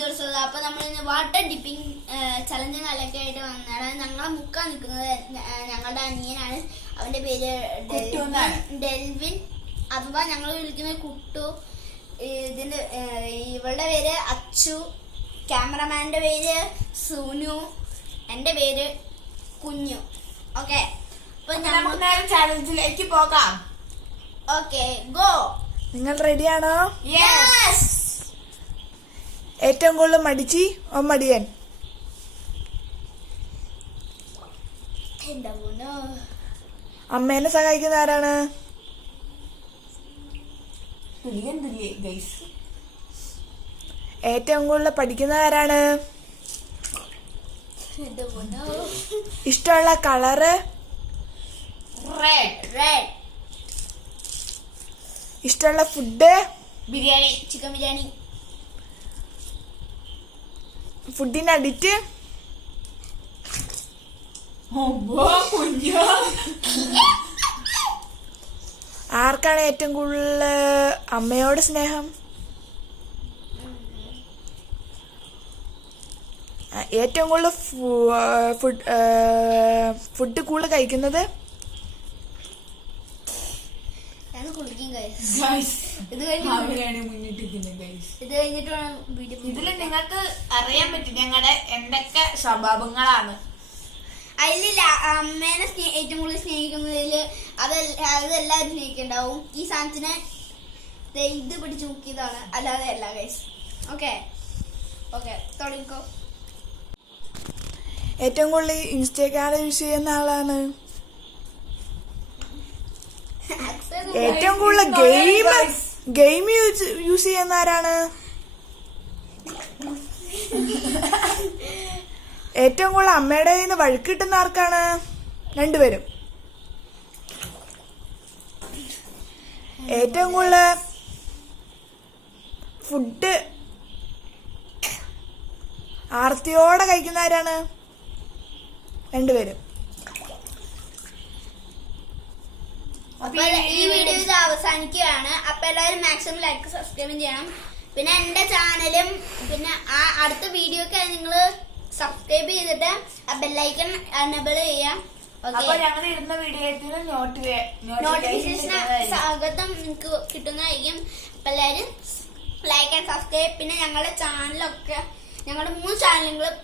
ദിവസം അപ്പൊ നമ്മൾ ഇന്ന് വാട്ടർ ഡിപ്പിംഗ് ചലഞ്ചും കാലൊക്കെ ആയിട്ട് വന്നതാണ്. ഞങ്ങളെ മുക്കാൻ നിൽക്കുന്നത് ഞങ്ങളുടെ അനിയനാണ്. അവന്റെ പേര് ഡെൽവിൻ. അഥവാ ഞങ്ങൾ വിളിക്കുന്ന കുട്ടു. ഇതിന്റെ ഇവളുടെ പേര് അച്ചു. ക്യാമറമാന്റെ പേര് സുനു. എന്റെ പേര് കുഞ്ഞു. ഓക്കെ. അപ്പൊ നമുക്ക് ചാലഞ്ചിലേക്ക് പോകാം. Okay go. നിങ്ങൾ റെഡിയാണോ യെസ് ഏറ്റവും കൂടുതൽ മടിച്ചി ഓ മടിയൻ. അമ്മേനെ സഹായിക്കുന്ന ആരാണ്? ഏറ്റവും കൂടുതൽ പഠിക്കുന്ന ആരാണ്? ഇഷ്ടമുള്ള കളറ്? ഇഷ്ടമുള്ള ഫുഡ് ബിരിയാണി ചിക്കൻ ബിരിയാണി. ഫുഡിന് അഡിറ്റ് ആർക്കാണ് ഏറ്റവും കൂടുതൽ അമ്മയോട് സ്നേഹം? ഏറ്റവും കൂടുതൽ ഫുഡ് ഫുഡ് കൂടുതൽ കഴിക്കുന്നത്? ഞാൻ കുളിക്കും ഇത് ഇത് കഴിഞ്ഞിട്ട് വേണം വീഡിയോ ഇതിൽ നിങ്ങൾക്ക് അറിയാൻ പറ്റും ഞങ്ങളുടെ എന്തൊക്കെ സ്വഭാവങ്ങളാണ്. അതിലില്ല അമ്മേനെ സ്നേ- ഏറ്റവും കൂടുതൽ സ്നേഹിക്കുന്നതിൽ അത് അതെല്ലാവരും സ്നേഹിക്കുന്നുണ്ടാവും ഈ സാധനത്തിനെ ഇത് പിടിച്ച് മുക്കിയതാണ്. അല്ലാതെ അല്ല ഗൈസ് ഓക്കെ ഓക്കെ തുടങ്ങിക്കോ. ഏറ്റവും കൂടുതൽ ഇൻസ്റ്റാഗ്രാം യൂസ് ചെയ്യുന്ന ആളാണ്. ഏറ്റവും കൂടുതൽ ഗെയിം ഗെയിം യൂസ് യൂസ് ചെയ്യുന്ന ആരാണ്? ഏറ്റവും കൂടുതൽ അമ്മയുടെ കയ്യിൽ നിന്ന് വഴുക്ക് കിട്ടുന്ന ആർക്കാണ്? രണ്ടുപേരും. ഏറ്റവും കൂടുതൽ ഫുഡ് ആർത്തിയോടെ കഴിക്കുന്ന ആരാണ്? രണ്ടുപേരും. അപ്പൊ ഈ വീഡിയോ ഇത് അവസാനിക്കുകയാണ്. അപ്പൊ എല്ലാവരും മാക്സിമം ലൈക്ക് സബ്സ്ക്രൈബ് ചെയ്യണം. പിന്നെ എന്റെ ചാനലും പിന്നെ ആ അടുത്ത വീഡിയോക്ക് നിങ്ങൾ സബ്സ്ക്രൈബ് ചെയ്തിട്ട് ആ ബെല്ലൈക്കൺ എനബിൾ ചെയ്യാം അപ്പൊ ഓക്കെ ഞങ്ങൾ ഇടുന്ന വീഡിയോത്തിന് നോട്ടിഫിക്കേഷൻ സ്വാഗതം നിങ്ങൾക്ക് കിട്ടുന്നതായിരിക്കും. അപ്പൊ എല്ലാവരും ലൈക്ക് ആൻഡ് സബ്സ്ക്രൈബ് പിന്നെ ഞങ്ങളുടെ ചാനലൊക്കെ ഞങ്ങളുടെ മൂന്ന് ചാനലുകളും